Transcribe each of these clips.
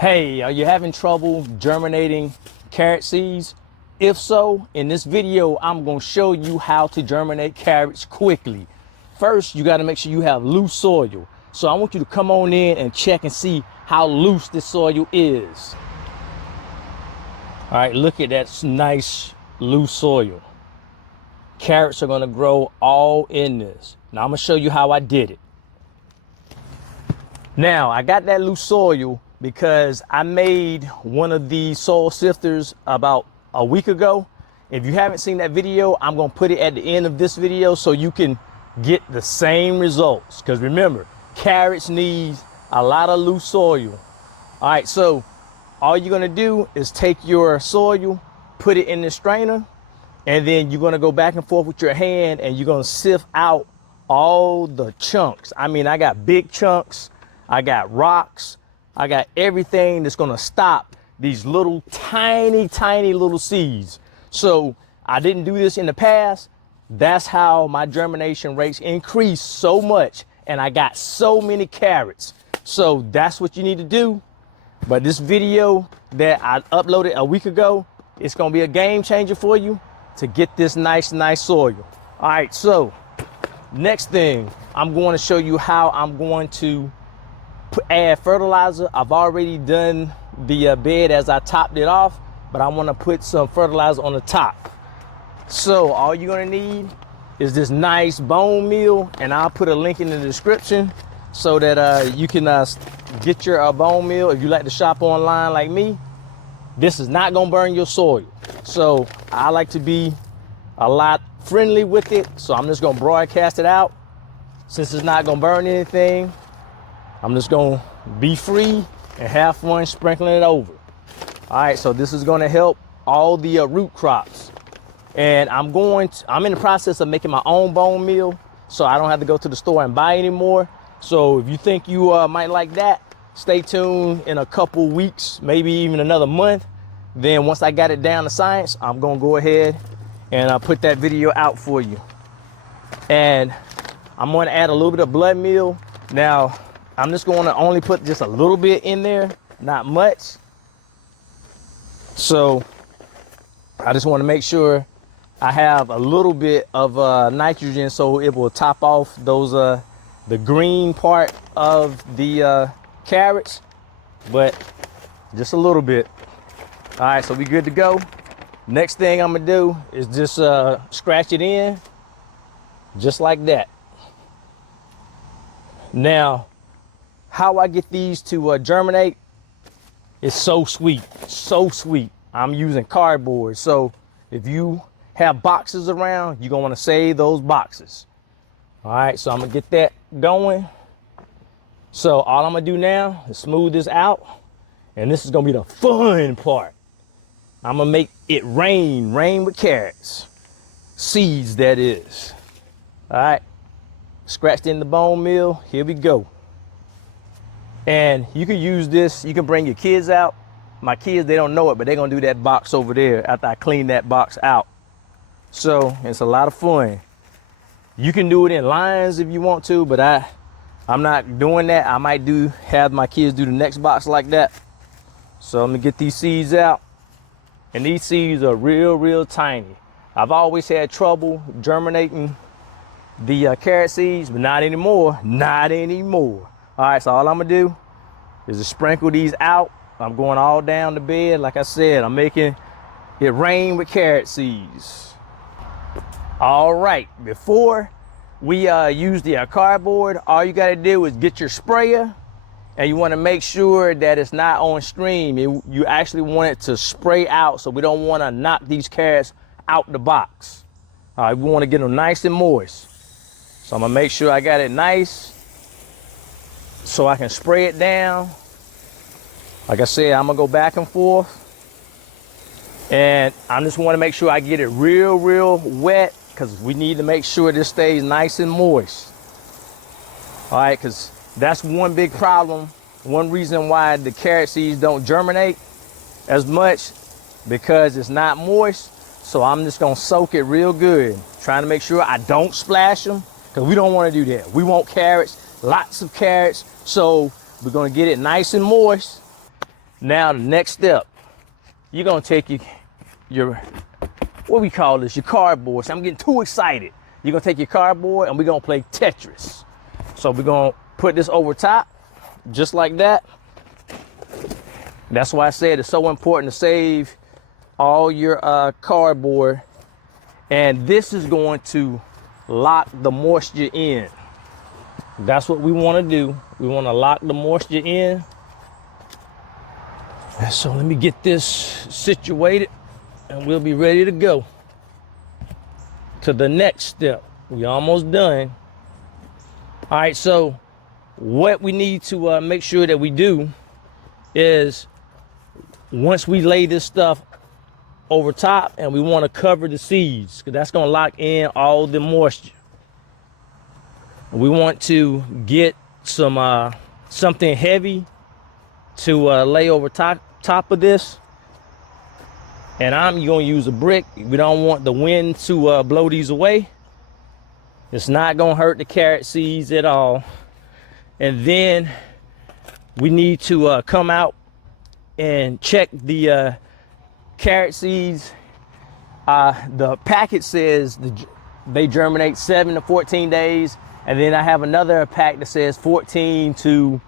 Hey, are you having trouble germinating carrot seeds? If so, in this video, I'm gonna show you how to germinate carrots quickly. First, you gotta make sure you have loose soil. So I want you to come on in and check and see how loose this soil is. All right, look at that nice loose soil. Carrots are gonna grow all in this. Now I'm gonna show you how I did it. Now, I got that loose soil because I made one of these soil sifters about a week ago. If you haven't seen that video, I'm gonna put it at the end of this video so you can get the same results. Because remember, carrots need a lot of loose soil. All right, so all you're gonna do is take your soil, put it in the strainer, and then you're gonna go back and forth with your hand and you're gonna sift out all the chunks. I mean, I got big chunks, I got rocks, I got everything that's gonna stop these little tiny little seeds. So I didn't do this in the past. That's how my germination rates increased so much and I got so many carrots. So that's what you need to do. But this video that I uploaded a week ago, it's gonna be a game changer for you to get this nice soil. All right, so next thing, I'm going to show you how I'm going to add fertilizer. I've already done the bed as I topped it off, but I want to put some fertilizer on the top. So all you're going to need is this nice bone meal, and I'll put a link in the description so that you can get your bone meal if you like to shop online like me. This is not going to burn your soil. So I like to be a lot friendly with it. So I'm just going to broadcast it out. Since it's not going to burn anything, I'm just gonna be free and have fun sprinkling it over. All right, so this is gonna help all the root crops. And I'm in the process of making my own bone meal so I don't have to go to the store and buy anymore. So if you think you might like that, stay tuned in a couple weeks, maybe even another month. Then once I got it down to science, I'm gonna go ahead and put that video out for you. And I'm gonna add a little bit of blood meal. Now, I'm just going to only put just a little bit in there, not much. So I just want to make sure I have a little bit of nitrogen so it will top off those the green part of the carrots, but just a little bit. All right, so we good to go. Next thing I'm gonna do is just scratch it in just like that. Now, how I get these to germinate is so sweet, so sweet. I'm using cardboard. So if you have boxes around, you're gonna wanna save those boxes. All right, so I'm gonna get that going. So all I'm gonna do now is smooth this out. And this is gonna be the fun part. I'm gonna make it rain with carrots. Seeds, that is. All right, scratched in the bone meal, here we go. And you can use this, you can bring your kids out. My kids, they don't know it, but they're gonna do that box over there after I clean that box out. So it's a lot of fun. You can do it in lines if you want to, but I'm not doing that. I might have my kids do the next box like that. So I'm gonna get these seeds out. And these seeds are real tiny. I've always had trouble germinating the carrot seeds, but not anymore, not anymore. All right, so all I'm gonna do is to sprinkle these out. I'm going all down the bed. Like I said, I'm making it rain with carrot seeds. All right, before we use the cardboard, all you gotta do is get your sprayer and you wanna make sure that it's not on stream. You actually want it to spray out, so we don't wanna knock these carrots out the box. All right, we wanna get them nice and moist. So I'm gonna make sure I got it nice so I can spray it down. Like I said, I'm gonna go back and forth. And I just wanna make sure I get it real wet because we need to make sure this stays nice and moist. All right, because that's one big problem. One reason why the carrot seeds don't germinate as much, because it's not moist. So I'm just gonna soak it real good, trying to make sure I don't splash them, because we don't wanna do that. We want carrots, lots of carrots. So we're gonna get it nice and moist. Now the next step, you're gonna take your what we call this, your cardboard. So I'm getting too excited. You're gonna take your cardboard and we're gonna play Tetris. So we're gonna put this over top, just like that. That's why I said it's so important to save all your cardboard. And this is going to lock the moisture in. That's what we want to do. We want to lock the moisture in. And so let me get this situated and we'll be ready to go to the next step. We almost done. All right, so what we need to make sure that we do is once we lay this stuff over top, and we want to cover the seeds because that's going to lock in all the moisture. We want to get some something heavy to lay over top of this, and I'm going to use a brick. We don't want the wind to blow these away. It's not going to hurt the carrot seeds at all. And then we need to come out and check the carrot seeds. The packet says they germinate 7 to 14 days. And then I have another pack that says 14 to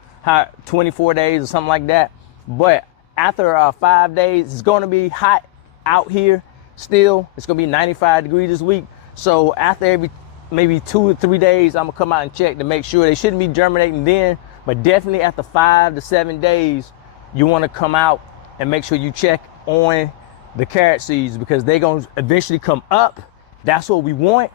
24 days or something like that. But after 5 days, it's going to be hot out here still. It's going to be 95 degrees this week. So after every maybe 2 or 3 days, I'm going to come out and check to make sure. They shouldn't be germinating then, but definitely after 5 to 7 days, you want to come out and make sure you check on the carrot seeds because they're going to eventually come up. That's what we want.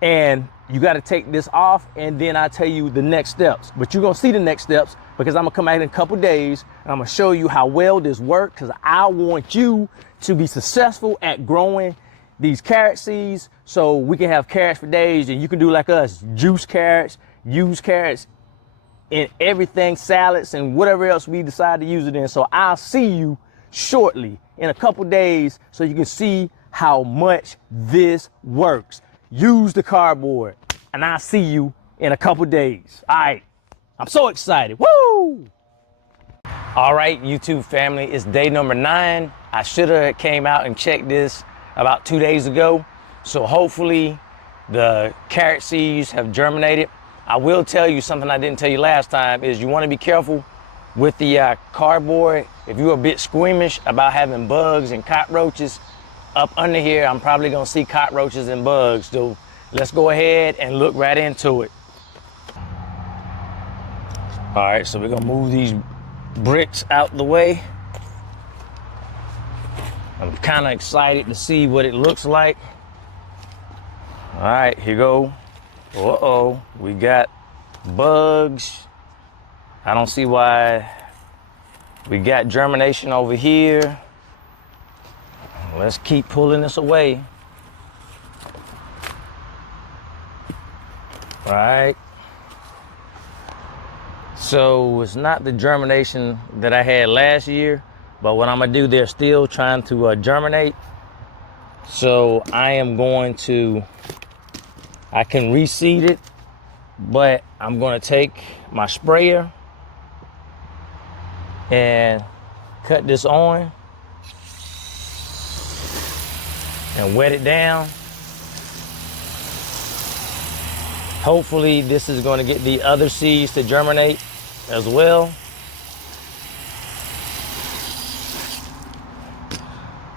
And you got to take this off, and then I'll tell you the next steps. But you're going to see the next steps because I'm going to come out in a couple days and I'm going to show you how well this works because I want you to be successful at growing these carrot seeds so we can have carrots for days, and you can do like us, juice carrots, use carrots in everything, salads and whatever else we decide to use it in. So I'll see you shortly in a couple days so you can see how much this works. Use the cardboard, and I'll see you in a couple days. All right, I'm so excited. Woo! All right, YouTube family, it's day number 9. I should have came out and checked this about 2 days ago. So hopefully the carrot seeds have germinated. I will tell you something I didn't tell you last time is you want to be careful with the cardboard. If you're a bit squeamish about having bugs and cockroaches up under here, I'm probably gonna see cockroaches and bugs. So let's go ahead and look right into it. All right, so we're gonna move these bricks out the way. I'm kind of excited to see what it looks like. All right, here you go. Uh-oh, we got bugs. I don't see why. We got germination over here. Let's keep pulling this away. All right. So it's not the germination that I had last year, but what I'm gonna do, they're still trying to germinate. So I am going to, I can reseed it, but I'm gonna take my sprayer and cut this on and wet it down. Hopefully this is going to get the other seeds to germinate as well.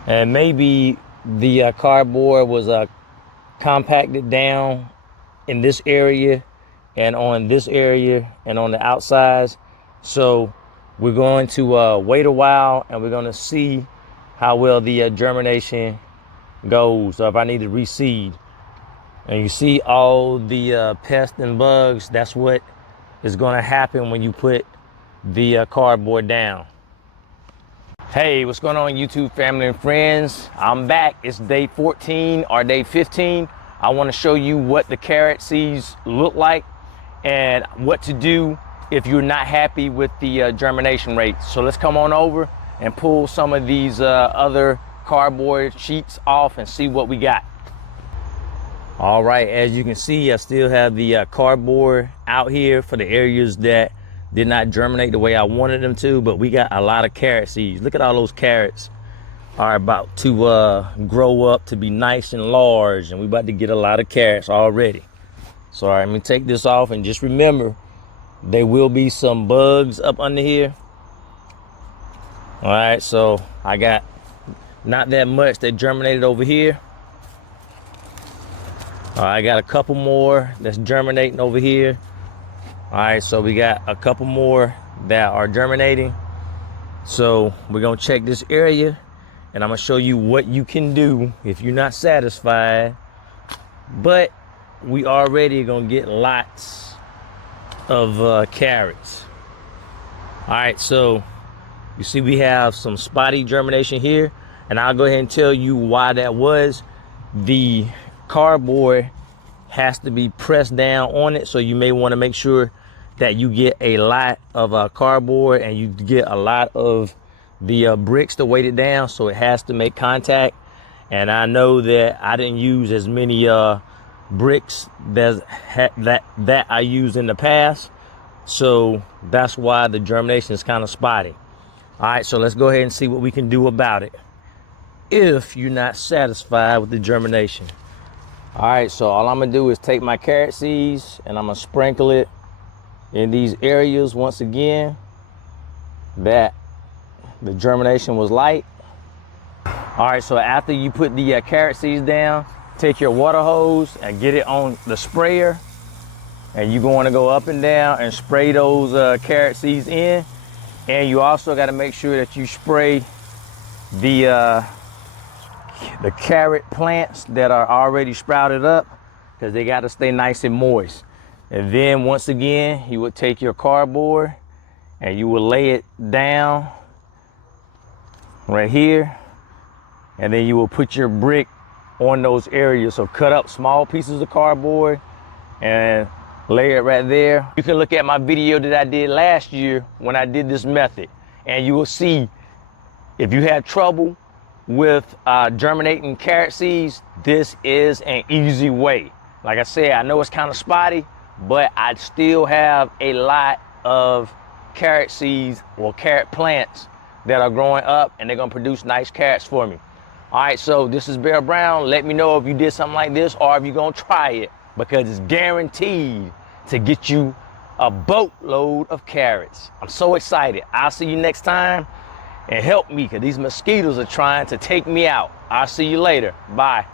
And maybe the cardboard was compacted down in this area and on this area and on the outsides. So we're going to wait a while and we're going to see how well the germination goes, or if I need to reseed. And you see all the pests and bugs, that's what is going to happen when you put the cardboard down. Hey, what's going on, YouTube family and friends? I'm back. It's day 14 or day 15. I want to show you what the carrot seeds look like and what to do if you're not happy with the germination rate. So let's come on over and pull some of these other cardboard sheets off and see what we got. All right, as you can see, I still have the cardboard out here for the areas that did not germinate the way I wanted them to, but we got a lot of carrot seeds. Look at all those carrots are about to grow up to be nice and large, and we about to get a lot of carrots already. So all right, let me take this off, and just remember, there will be some bugs up under here. All right, so I got not that much that germinated over here. All right, I got a couple more that's germinating over here. All right, so we got a couple more that are germinating. So we're gonna check this area, and I'm gonna show you what you can do if you're not satisfied. But we already gonna get lots of carrots. All right, so you see we have some spotty germination here, and I'll go ahead and tell you why that was. The cardboard has to be pressed down on it, so you may want to make sure that you get a lot of cardboard and you get a lot of the bricks to weight it down, so it has to make contact. And I know that I didn't use as many bricks that I used in the past, so that's why the germination is kind of spotty. All right, so let's go ahead and see what we can do about it if you're not satisfied with the germination. All right, so all I'm gonna do is take my carrot seeds and I'm gonna sprinkle it in these areas once again that the germination was light. All right, so after you put the carrot seeds down, take your water hose and get it on the sprayer, and you're going to go up and down and spray those carrot seeds in. And you also got to make sure that you spray the carrot plants that are already sprouted up, because they got to stay nice and moist. And then once again, you would take your cardboard and you will lay it down right here, and then you will put your brick on those areas. So cut up small pieces of cardboard and lay it right there. You can look at my video that I did last year when I did this method, and you will see if you have trouble with germinating carrot seeds, this is an easy way. Like I said, I know it's kind of spotty, but I still have a lot of carrot seeds or carrot plants that are growing up, and they're gonna produce nice carrots for me. All right, so this is Bear Brown. Let me know if you did something like this or if you're gonna try it, because it's guaranteed to get you a boatload of carrots. I'm so excited. I'll see you next time, and help me, because these mosquitoes are trying to take me out. I'll see you later. Bye.